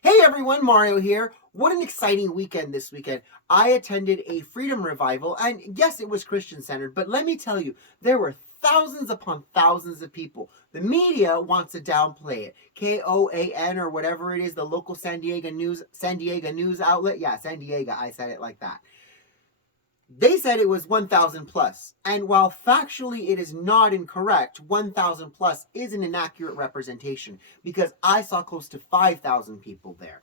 Hey everyone, Mario here. What an exciting weekend this weekend. I attended a freedom revival, and yes, it was Christian-centered, but let me tell you, there were thousands upon thousands of people. The media wants to downplay it. KOAN or whatever it is, the local San Diego news outlet. Yeah, San Diego, I said it like that. They said it was 1,000 plus. And while factually it is not incorrect, 1,000 plus is an inaccurate representation because I saw close to 5,000 people there.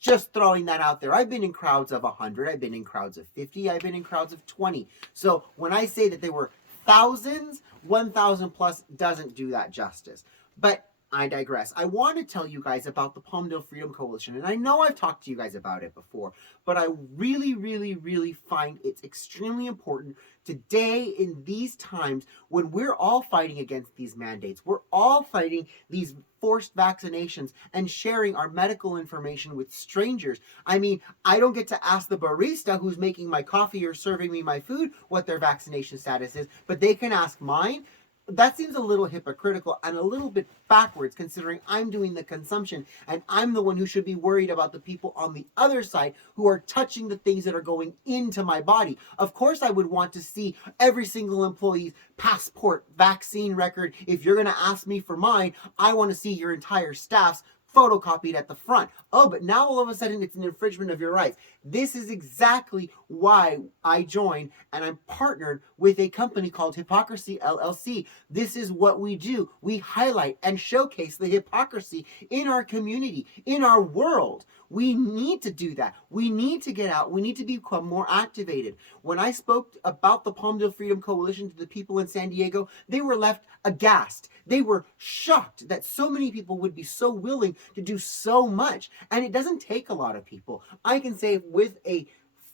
Just throwing that out there. I've been in crowds of 100. I've been in crowds of 50. I've been in crowds of 20. So when I say that there were thousands, 1,000 plus doesn't do that justice. But I digress. I want to tell you guys about the Palmdale Freedom Coalition, and I know I've talked to you guys about it before, but I really find it's extremely important today in these times when we're all fighting against these mandates. We're all fighting these forced vaccinations and sharing our medical information with strangers. I mean, I don't get to ask the barista who's making my coffee or serving me my food what their vaccination status is, but they can ask mine. That seems a little hypocritical and a little bit backwards considering I'm doing the consumption and I'm the one who should be worried about the people on the other side who are touching the things that are going into my body. Of course, I would want to see every single employee's passport, vaccine record. If you're going to ask me for mine, I want to see your entire staff's photocopied at the front. Oh, but now all of a sudden it's an infringement of your rights. This is exactly why I joined and I'm partnered with a company called Hypocrisy LLC. This is what we do. We highlight and showcase the hypocrisy in our community, in our world. We need to do that. We need to get out. We need to become more activated. When I spoke about the Palmdale Freedom Coalition to the people in San Diego, they were left aghast. They were shocked that so many people would be so willing to do so much. And it doesn't take a lot of people. I can say with a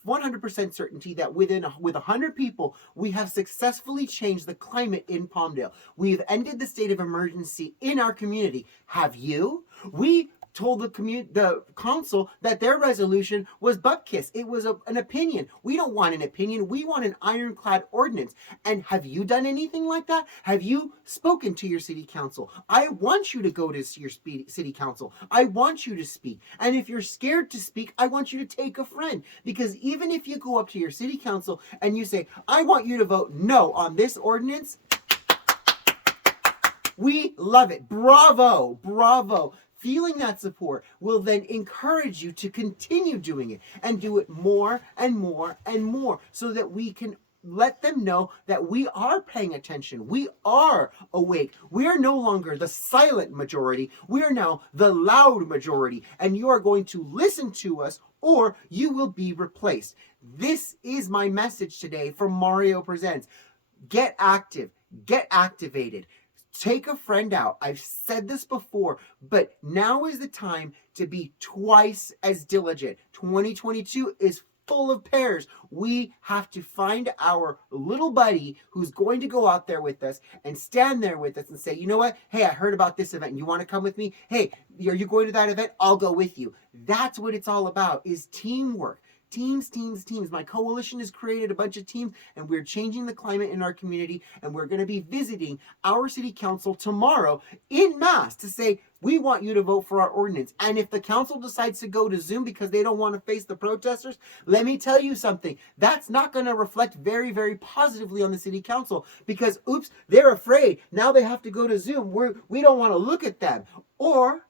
100% certainty that with 100 people, we have successfully changed the climate in Palmdale. We've ended the state of emergency in our community. Have you? We told the council that their resolution was butt kiss. It was an opinion. We don't want an opinion. We want an ironclad ordinance. And have you done anything like that? Have you spoken to your city council? I want you to go to your city council. I want you to speak. And if you're scared to speak, I want you to take a friend. Because even if you go up to your city council and you say, I want you to vote no on this ordinance, we love it. Bravo, bravo. Feeling that support will then encourage you to continue doing it and do it more and more and more so that we can let them know that we are paying attention. We are awake. We are no longer the silent majority. We are now the loud majority. And you are going to listen to us or you will be replaced. This is my message today from Mario Presents. Get active. Get activated. Take a friend out. I've said this before, but now is the time to be twice as diligent. 2022 is full of pairs. We have to find our little buddy who's going to go out there with us and stand there with us and say, you know what? Hey, I heard about this event. You want to come with me? Hey, are you going to that event? I'll go with you. That's what it's all about, is teamwork. Teams. My coalition has created a bunch of teams and we're changing the climate in our community and we're going to be visiting our city council tomorrow en masse to say, we want you to vote for our ordinance. And if the council decides to go to Zoom because they don't want to face the protesters, let me tell you something. That's not going to reflect very positively on the city council because, oops, they're afraid. Now they have to go to Zoom. We don't want to look at them. Or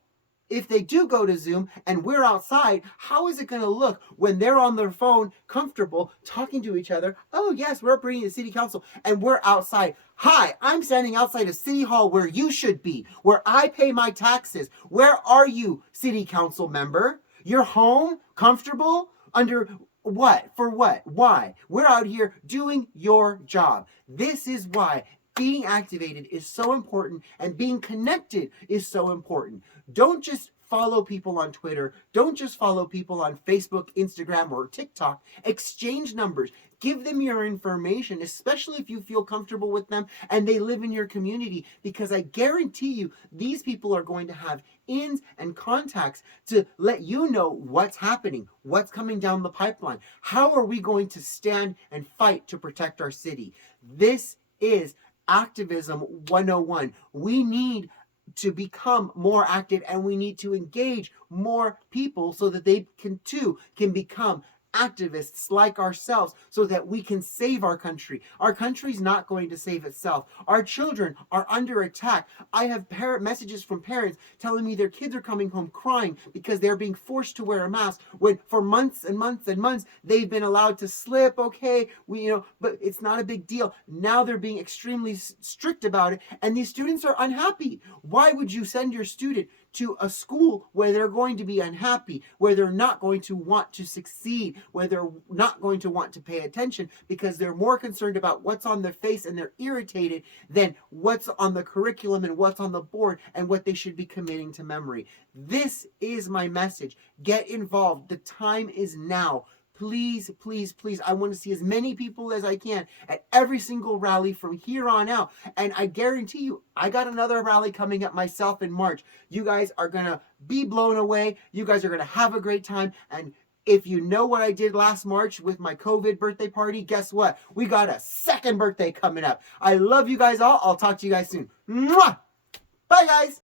if they do go to Zoom and we're outside, how is it going to look when they're on their phone, comfortable, talking to each other? Oh, yes, we're bringing the city council and we're outside. Hi, I'm standing outside of City Hall where you should be, where I pay my taxes. Where are you, city council member? You're home, comfortable, under what? For what? Why? We're out here doing your job. This is why being activated is so important and being connected is so important. Don't just follow people on Twitter. Don't just follow people on Facebook, Instagram, or TikTok. Exchange numbers. Give them your information, especially if you feel comfortable with them and they live in your community, because I guarantee you these people are going to have ins and contacts to let you know what's happening, what's coming down the pipeline. How are we going to stand and fight to protect our city? This is Activism 101. We need to become more active, and we need to engage more people so that they can become activists like ourselves, so that we can save our country. Our country's not going to save itself. Our children are under attack. I have messages from parents telling me their kids are coming home crying because they're being forced to wear a mask, when for months and months and months they've been allowed to slip. Okay, but it's not a big deal. Now they're being extremely strict about it, and these students are unhappy. Why would you send your student to a school where they're going to be unhappy, where they're not going to want to succeed, where they're not going to want to pay attention, because they're more concerned about what's on their face and they're irritated than what's on the curriculum and what's on the board and what they should be committing to memory? This is my message. Get involved. The time is now. Please, please, please, I want to see as many people as I can at every single rally from here on out. And I guarantee you, I got another rally coming up myself in March. You guys are going to be blown away. You guys are going to have a great time. And if you know what I did last March with my COVID birthday party, guess what? We got a second birthday coming up. I love you guys all. I'll talk to you guys soon. Mwah! Bye, guys.